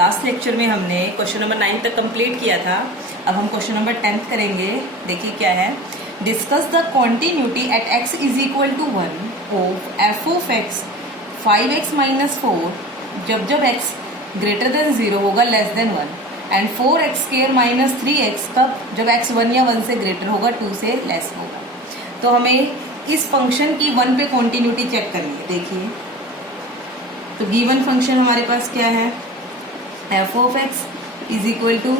Last lecture में हमने question number 9 तक कंप्लीट किया था। अब हम क्वेश्चन नंबर 10 करेंगे। देखिए क्या है, discuss the continuity at x is equal to 1 of f of x 5x minus 4 जब x ग्रेटर देन 0 होगा less than 1 and 4x square minus 3x कब जब x 1 या 1 से ग्रेटर होगा 2 से लेस होगा। तो हमें इस फंक्शन की 1 पे कॉन्टिन्यूटी चेक करनी है। देखिए तो गिवन फंक्शन हमारे पास क्या है, f of x is equal to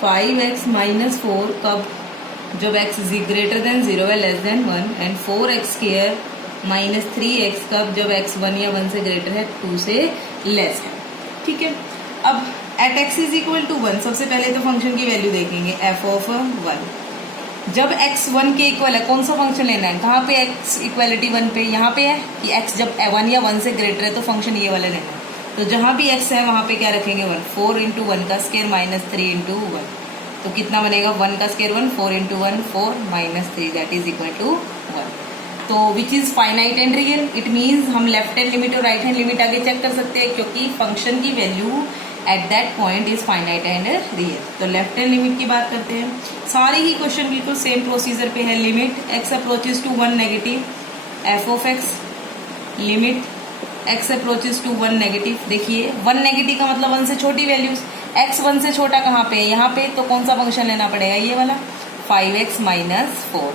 5x minus 4 कब जब x ग्रेटर देन 0 है less than 1 and 4x square minus 3x कब जब x 1 या 1 से ग्रेटर है 2 से लेस है। ठीक है, अब at x is equal to 1 सबसे पहले तो फंक्शन की वैल्यू देखेंगे एफ ऑफ 1। जब x 1 के इक्वल है, कौन सा फंक्शन लेना है, कहाँ पे x इक्वलिटी 1 पे, यहाँ पे है कि x जब 1 या 1 से ग्रेटर है तो फंक्शन ये वाला लेना है। तो जहाँ भी x है वहाँ पे क्या रखेंगे 1, 4 इंटू 1 का स्क्वायर माइनस 3 इंटू 1, तो कितना बनेगा 1 का square 1, 4 into 1 4 minus 3 that is equal to 1। तो which is finite and real, it means हम लेफ्ट हैंड लिमिट और राइट हैंड लिमिट आगे चेक कर सकते हैं क्योंकि फंक्शन की value at that point is finite and real. तो लेफ्ट हैंड लिमिट की बात करते हैं। सारे ही क्वेश्चन बिल्कुल सेम प्रोसीजर पे है। Limit x approaches to 1 negative F of x, limit x approaches to 1 negative. देखिए 1 नेगेटिव का मतलब 1 से छोटी वैल्यूज, x 1 से छोटा कहाँ पे है, यहाँ पे, तो कौन सा फंक्शन लेना पड़ेगा, ये वाला 5x माइनस 4।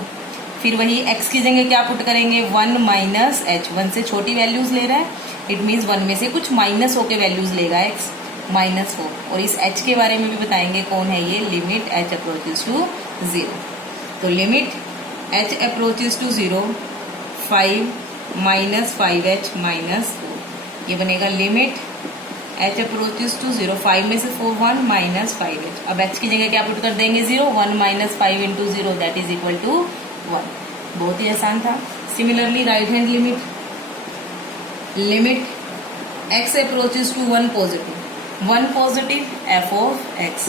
फिर वही x की जगह क्या पुट करेंगे 1 माइनस h, 1 से छोटी वैल्यूज ले रहा है, इट मीन्स 1 में से कुछ माइनस होके वैल्यूज लेगा x माइनस 4। और इस h के बारे में भी बताएंगे कौन है ये, लिमिट h अप्रोचेस टू 0। तो limit h approaches to 0 5 minus 5h minus 4, ये बनेगा लिमिट h अप्रोचेस टू 0 5 में से 4 1 माइनस 5h। अब h की जगह क्या पुट कर देंगे 0, 1 minus 5 into 0 that is equal to 1। बहुत ही आसान था। Similarly right hand limit, limit x approaches to 1 positive 1 positive F of x,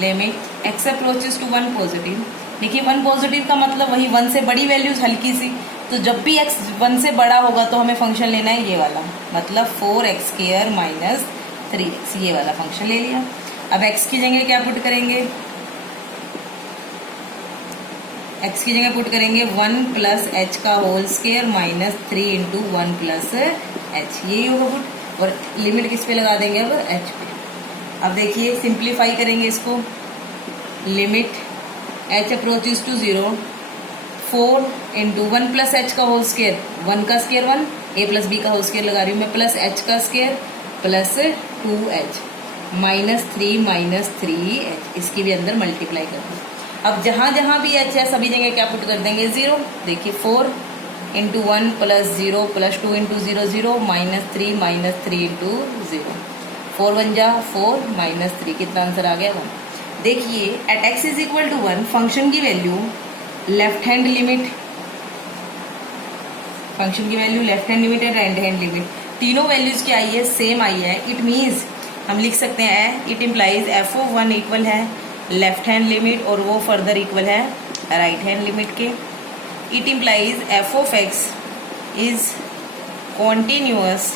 limit x approaches to 1 positive. देखिए 1 पॉजिटिव का मतलब वही 1 से बड़ी वैल्यूज हल्की सी, तो जब भी x 1 से बड़ा होगा तो हमें फंक्शन लेना है ये वाला, मतलब 4x स्क्वायर माइनस 3x, ये वाला फंक्शन ले लिया। अब x की जगह क्या पुट करेंगे, x की जगह पुट करेंगे 1 प्लस h का whole square minus 3 into 1 plus h, यही होगा पुट, और लिमिट किस पे लगा देंगे अब h पे। अब देखिए सिंप्लीफाई करेंगे इसको, limit h approaches to 0 4 into 1 plus h का होल स्क्वायर, 1 का स्क्वायर 1, a प्लस b का होल स्क्वायर लगा रही हूँ मैं, प्लस h का square plus 2h minus 3h, इसकी भी अंदर मल्टीप्लाई कर दो। अब जहां जहां भी h है सभी जगह क्या पुट कर देंगे 0। देखिए 4 into 1 plus 0 plus 2 into 0 0 minus 3 into 0, 4 1 जा 4 माइनस 3, कितना आंसर आ गया 1। देखिए at x is equal to 1 function की value left hand limit, function की value left hand limit and right hand limit तीनों वैल्यूज की आई है, सेम आई है। इट मीन्स हम लिख सकते हैं it implies f of 1 equal है लेफ्ट हैंड लिमिट और वो फर्दर इक्वल है राइट हैंड लिमिट के। It implies f of x is continuous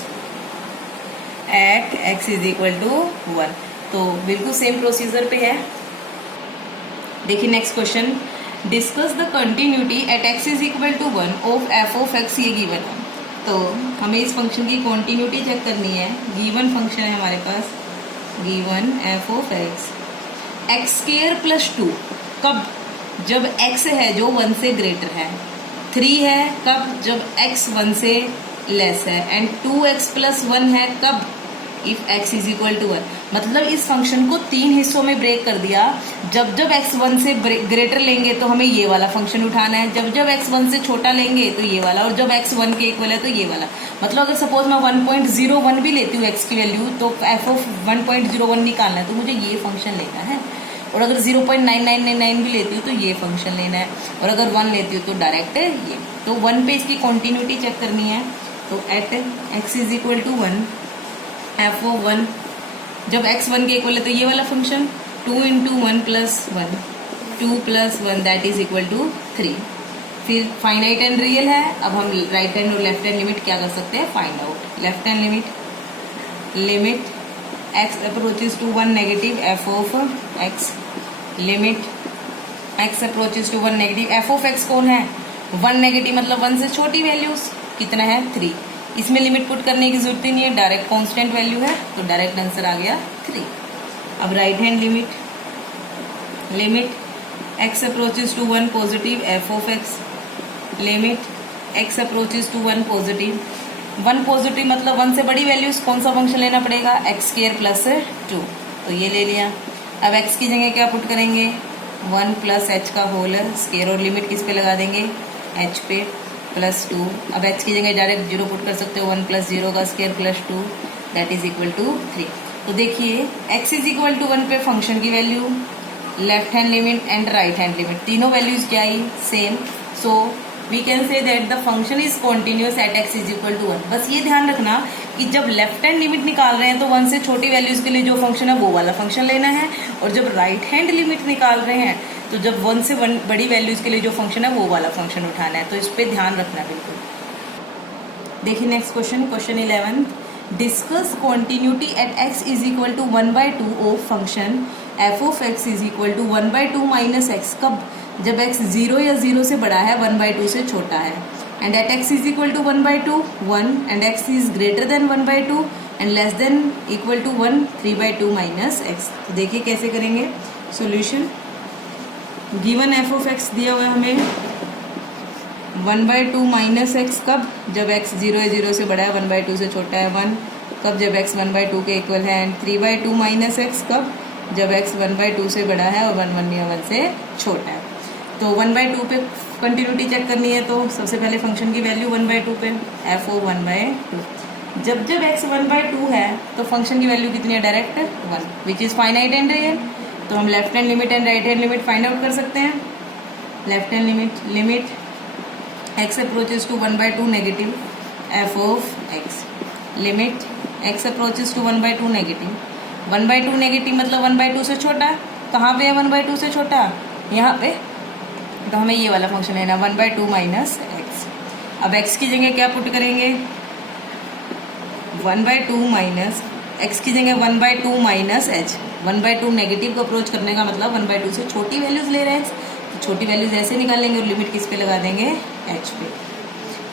at x is equal to 1। तो बिल्कुल सेम प्रोसीजर पे है। देखिए next question, discuss the continuity at x is equal to 1 of f of x, ये given है। तो हमें इस फंक्शन की कंटिन्यूटी चेक करनी है। गिवन फंक्शन है हमारे पास, given f of x x square plus 2 कब जब x है जो 1 से ग्रेटर है, 3 है कब जब x 1 से लेस है, एंड 2x प्लस 1 है कब if x is equal to 1। मतलब इस फंक्शन को 3 हिस्सों में ब्रेक कर दिया। जब जब x 1 से ग्रेटर लेंगे तो हमें ये वाला फंक्शन उठाना है, जब जब x 1 से छोटा लेंगे तो ये वाला, और जब x 1 के इक्वल है तो ये वाला। मतलब अगर सपोज मैं 1.01 भी लेती हूँ x की वैल्यू तो f ऑफ 1.01 निकालना है तो मुझे ये फंक्शन लेना है, और अगर 0.9999 भी लेती हूँ तो ये फंक्शन लेना है, और अगर 1 लेती हूँ तो डायरेक्ट ये। तो 1 पे इसकी कॉन्टिन्यूटी चेक करनी है। तो at x is equal to 1 f of 1, जब x 1 के इक्वल है तो ये वाला function 2 into 1 plus 1 2 plus 1 that is equal to 3। फिर फाइनाइट एंड रियल है। अब हम राइट हैंड और लेफ्ट हैंड लिमिट क्या कर सकते हैं, find out. Left hand limit, limit x approaches to 1 negative F of x, limit x approaches to 1 negative F of x कौन है 1 नेगेटिव मतलब 1 से छोटी वैल्यूज कितना है 3, इसमें लिमिट पुट करने की जरूरत ही नहीं है, डायरेक्ट कांस्टेंट वैल्यू है तो डायरेक्ट आंसर आ गया 3। अब right hand limit x approaches to 1 positive F of x, limit x approaches to 1 positive, 1 positive मतलब 1 से बड़ी वैल्यूज कौन सा फंक्शन लेना पड़ेगा x स्क्वायर प्लस 2, तो ये ले लिया। अब x की जगह क्या पुट करेंगे 1 प्लस h का होल स्क्वायर और लिमिट किस पे लगा देंगे h पे प्लस 2। अब h की जगह डायरेक्ट 0 पुट कर सकते हो, 1 प्लस 0 का square plus 2 that is equal to 3। तो देखिए x इज इक्वल टू 1 पे फंक्शन की value, left hand limit and right hand limit तीनों वैल्यूज क्या आई same, so we can say that the function is continuous at x is equal to 1। बस ये ध्यान रखना कि जब लेफ्ट हैंड लिमिट निकाल रहे हैं तो 1 से छोटी वैल्यूज के लिए जो फंक्शन है वो वाला फंक्शन लेना है, और जब राइट हैंड लिमिट निकाल रहे हैं तो जब 1 से बड़ी वैल्यूज के लिए जो फंक्शन है वो वाला फंक्शन उठाना है, तो इस पर ध्यान रखना बिल्कुल। देखिए next question 11, discuss continuity at x is equal to 1/2 of function f of x is equal to 1/2 minus x, कब जब x 0 या 0 से बड़ा है 1/2 से छोटा है, and at x is equal to 1/2 1 and x is greater than 1/2 and less than equal to 1 3/2 minus x. तो देखिए कैसे करेंगे solution. Given f of x दिया हुआ है हमें 1/2 माइनस एक्स, कब जब x 0 या 0 से बड़ा है 1/2 से छोटा है 1, कब जब x 1/2 के इक्वल है, एंड 3/2 माइनस एक्स कब जब x 1/2 से बड़ा है और 1 से छोटा है। तो 1/2 पे कंटिन्यूटी चेक करनी है तो सबसे पहले फंक्शन की वैल्यू 1/2 पे एफ ओ 1/2, जब x 1/2 है तो फंक्शन की वैल्यू कितनी है direct 1 which is finite and real, तो हम left hand limit and right hand limit find out कर सकते हैं। Left hand limit x approaches to 1/2 negative F of x, limit x approaches to 1/2 negative, 1/2 negative मतलब 1/2 से छोटा, कहाँ पे है 1/2 से छोटा यहाँ पे, तो हमें ये वाला फंक्शन लेना 1/2 माइनस एक्स। अब x की जगह क्या पुट करेंगे 1/2 माइनस एक्स की जगह 1/2 माइनस एच, 1/2 नेगेटिव को अप्रोच करने का मतलब 1/2 से छोटी वैल्यूज ले रहे हैं, तो छोटी वैल्यूज ऐसे निकालेंगे और लिमिट किस पे लगा देंगे h पे।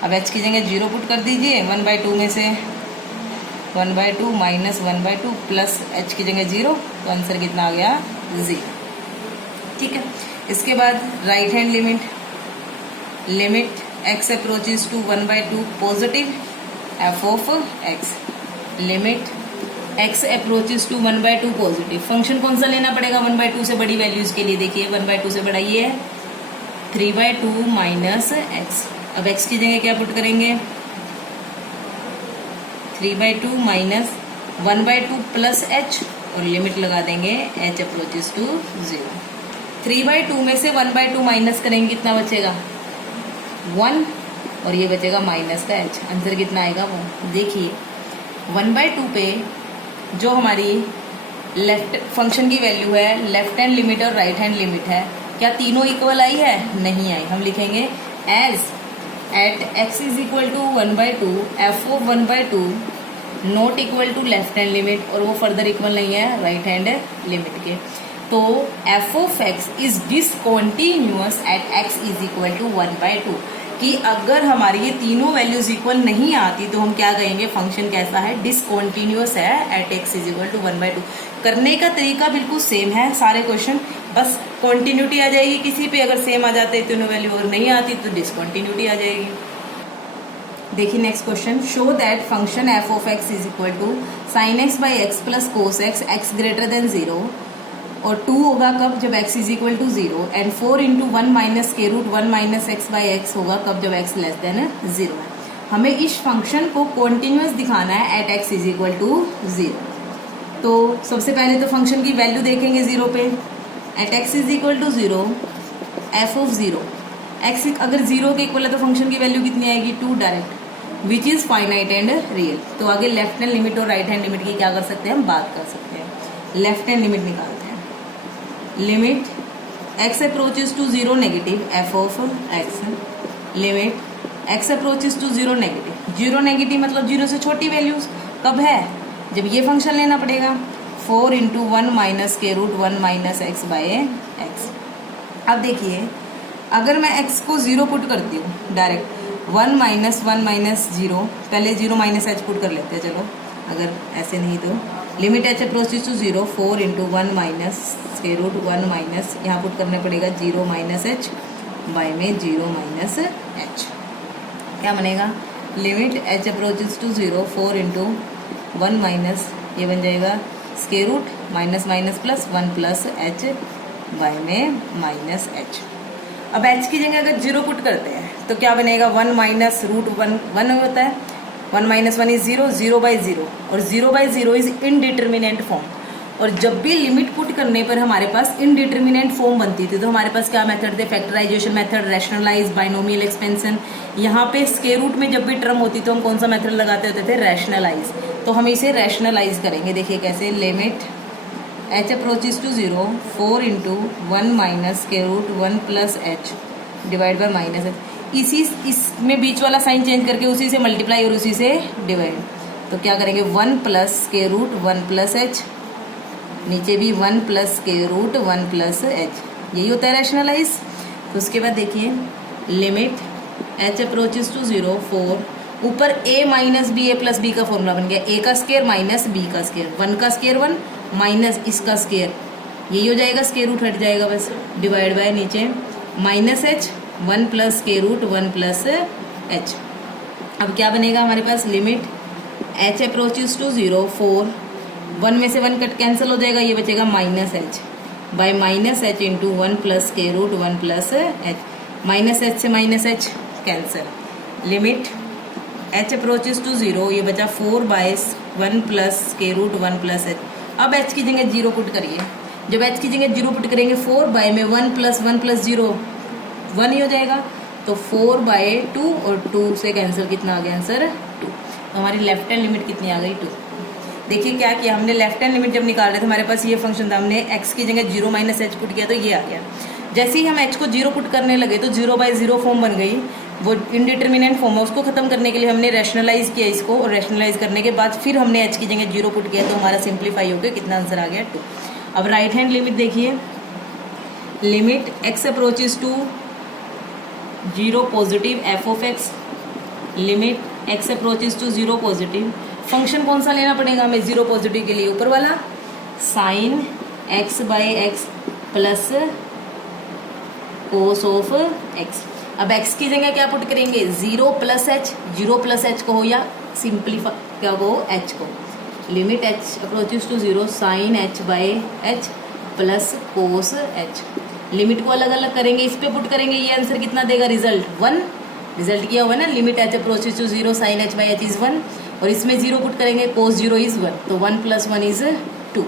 अब h की जगह 0 पुट कर दीजिए, 1/2 में से 1/2 माइनस 1/2 प्लस h की जगह 0, तो आंसर कितना आ गया 0। ठीक है, इसके बाद right hand limit x approaches to 1/2 positive F of x, limit x approaches to 1/2 positive, function कौन सा लेना पड़ेगा 1/2 से बड़ी वैल्यूज के लिए, देखिए 1/2 से बड़ा ये है 3/2 माइनस x। अब x की जगह क्या पुट करेंगे 3/2 माइनस 1/2 प्लस h और लिमिट लगा देंगे h अप्रोचेज टू 0। 3/2 में से 1/2 माइनस करेंगे कितना बचेगा 1 और ये बचेगा माइनस का h, आंसर कितना आएगा वो देखिए 1/2 पे जो हमारी लेफ्ट फंक्शन की वैल्यू है, लेफ्ट हैंड लिमिट और राइट हैंड लिमिट है, क्या तीनों इक्वल आई है, नहीं आई। हम लिखेंगे as at x is equal to 1/2 F of 1/2 not equal to left hand limit, और वो फर्दर इक्वल नहीं है राइट हैंड लिमिट के, तो F of x is discontinuous at x is equal to 1/2, कि अगर हमारी ये तीनों वैल्यूज इक्वल नहीं आती तो हम क्या कहेंगे फंक्शन कैसा है डिसकॉन्टिन्यूअस है at x is equal to 1/2। करने का तरीका बिल्कुल सेम है सारे क्वेश्चन, बस कॉन्टिन्यूटी आ जाएगी किसी पे, अगर सेम आ जाते हैं तीनों वैल्यू, अगर नहीं आती तो डिसकॉन्टिन्यूटी आ जाएगी। देखिए next question, show that function f of x is equal to sine x by x plus cos x greater than 0, और 2 होगा कब जब x is equal to 0, and 4 into 1 minus के root 1 minus x by x होगा कब जब x less than 0 है। हमें इस फंक्शन को कॉन्टिन्यूअस दिखाना है at x is equal to 0। तो सबसे पहले तो फंक्शन की वैल्यू देखेंगे 0 पे, at x is equal to 0 F of 0, x अगर 0 के इक्वल है तो फंक्शन की वैल्यू कितनी आएगी 2 direct, which is finite and real. तो आगे लेफ्ट हैंड लिमिट और राइट हैंड लिमिट की क्या कर सकते हैं हम बात कर सकते हैं। लेफ्ट हैंड लिमिट निकालते हैं, limit x approaches to 0 negative F of x, limit x approaches to 0 negative, 0 negative मतलब 0 से छोटी वैल्यूज कब है जब ये फंक्शन लेना पड़ेगा, 4 इंटू 1 माइनस के root 1 minus X by X. अब देखिए अगर मैं x को 0 पुट करती हूँ डायरेक्ट 1 माइनस 0, पहले 0 माइनस एच पुट कर लेते हैं। चलो अगर ऐसे नहीं तो limit H approaches to 0, 4 into 1 minus के रूट 1 माइनस यहाँ पुट करना पड़ेगा 0 माइनस एच बाय में 0 माइनस एच। क्या बनेगा? Limit H approaches to 0, 4 into 1 minus ये बन जाएगा square root minus minus plus 1 plus H by में माइनस एच। अब एच की जगह अगर 0 पुट करते हैं तो क्या बनेगा? 1 माइनस रूट 1 होता है, 1 माइनस 1 इज 0, 0 बाई 0 और 0 बाई 0 इज इनडिटर्मिनेंट फॉर्म। और जब भी लिमिट पुट करने पर हमारे पास इनडिटर्मिनेंट फॉर्म बनती थी तो हमारे पास क्या मेथड थे? Factorisation method, rationalise, binomial expansion. यहाँ पे स्क्वायर रूट में जब भी टर्म होती तो हम कौन सा मेथड लगाते होते थे? रैशनलाइज। तो हम इसे रैशनलाइज करेंगे। देखिए कैसे? Limit H approaches to 0, 4 into 1 minus के root 1 plus h divide by minus h. इसमें बीच वाला साइन चेंज करके उसी से मल्टीप्लाई और उसी से डिवाइड। तो क्या करेंगे? 1 प्लस के रूट 1 प्लस एच, नीचे भी 1 प्लस के रूट 1 प्लस एच। यही होता है रैशनलाइज। तो उसके बाद देखिए लिमिट एच अप्रोचेस टू 0, 4 ऊपर a minus B A plus B का फॉर्मूला बन गया, a का स्क्वायर माइनस b का स्क्वायर, 1 का स्क्वायर 1 माइनस इसका स्क्वायर, यही हो जाएगा, स्क्वायर रूट हट जाएगा बस, डिवाइड बाय नीचे minus h 1 plus square root 1 plus h. अब क्या बनेगा हमारे पास? लिमिट एच अप्रोचेस टू 0, 4 1 में से 1 कट कैंसिल हो जाएगा, ये बचेगा minus h by minus h into 1 plus square root 1 plus h. Minus h से minus h cancel. Limit H approaches to 0, ये बचा 4 by 1 plus square root 1 plus h. अब एच की जगह 0 पुट करिए। जब एच की जगह 0 पुट करेंगे 4 बाय में 1 प्लस 0 1 ही हो जाएगा, तो 4 बाय 2 और 2 से कैंसिल कितना आ गया आंसर? 2। तो हमारी लेफ्ट हैंड लिमिट कितनी आ गई? 2। देखिए क्या किया हमने, लेफ्ट हैंड लिमिट जब निकाल रहे थे हमारे पास ये फंक्शन था, हमने x की जगह 0 माइनस एच पुट किया तो ये आ गया। जैसे ही हम h को 0 पुट करने लगे तो 0 बाई 0 फॉर्म बन गई, वो इनडिटर्मिनेंट फॉर्म है, उसको खत्म करने के लिए हमने रैशनलाइज किया इसको, और रैशनलाइज करने के बाद फिर हमने h की जगह 0 पुट किया तो हमारा सिंप्लीफाई हो गया, कितना आंसर आ गया? 2। अब राइट हैंड लिमिट देखिए, limit x approaches to 0 positive F of x, limit x approaches to 0 positive, function कौन सा लेना पड़ेगा हमें 0 पॉजिटिव के लिए? ऊपर वाला sine x by x plus cos of x। अब x की जगह क्या पुट करेंगे? 0 प्लस एच, 0 प्लस एच को हो या सिंप्लीफाई क्या को h को, limit h approaches to 0 sine h by H plus cos h। Limit को अलग अलग करेंगे, इस पे पुट करेंगे, ये आंसर कितना देगा? रिजल्ट 1। रिजल्ट किया हुआ ना, limit h approaches to 0 sine h by H is 1, और इसमें 0 पुट करेंगे, कोस 0 इज 1, तो 1 प्लस 1 इज 2।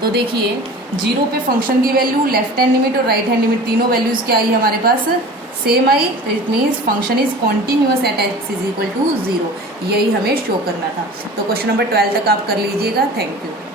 तो देखिए 0 पे फंक्शन की वैल्यू, लेफ्ट हैंड लिमिट और राइट हैंड लिमिट तीनों वैल्यूज क्या आई हमारे पास? सेम आई। तो it means function is continuous at x is equal to 0, यही हमें शो करना था। तो क्वेश्चन नंबर 12 तक आप कर लीजिएगा। Thank you.